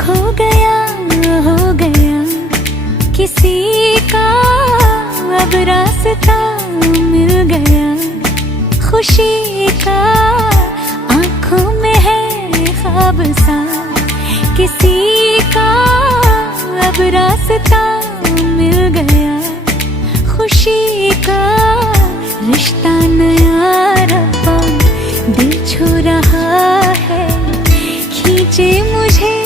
खो गया हो गया किसी का, अब रास्ता मिल गया खुशी का। आंखों में है ख्वाब सा किसी का, अब रास्ता मिल गया खुशी का। रिश्ता नया रब्बा दिल छू रहा है, खींचे मुझे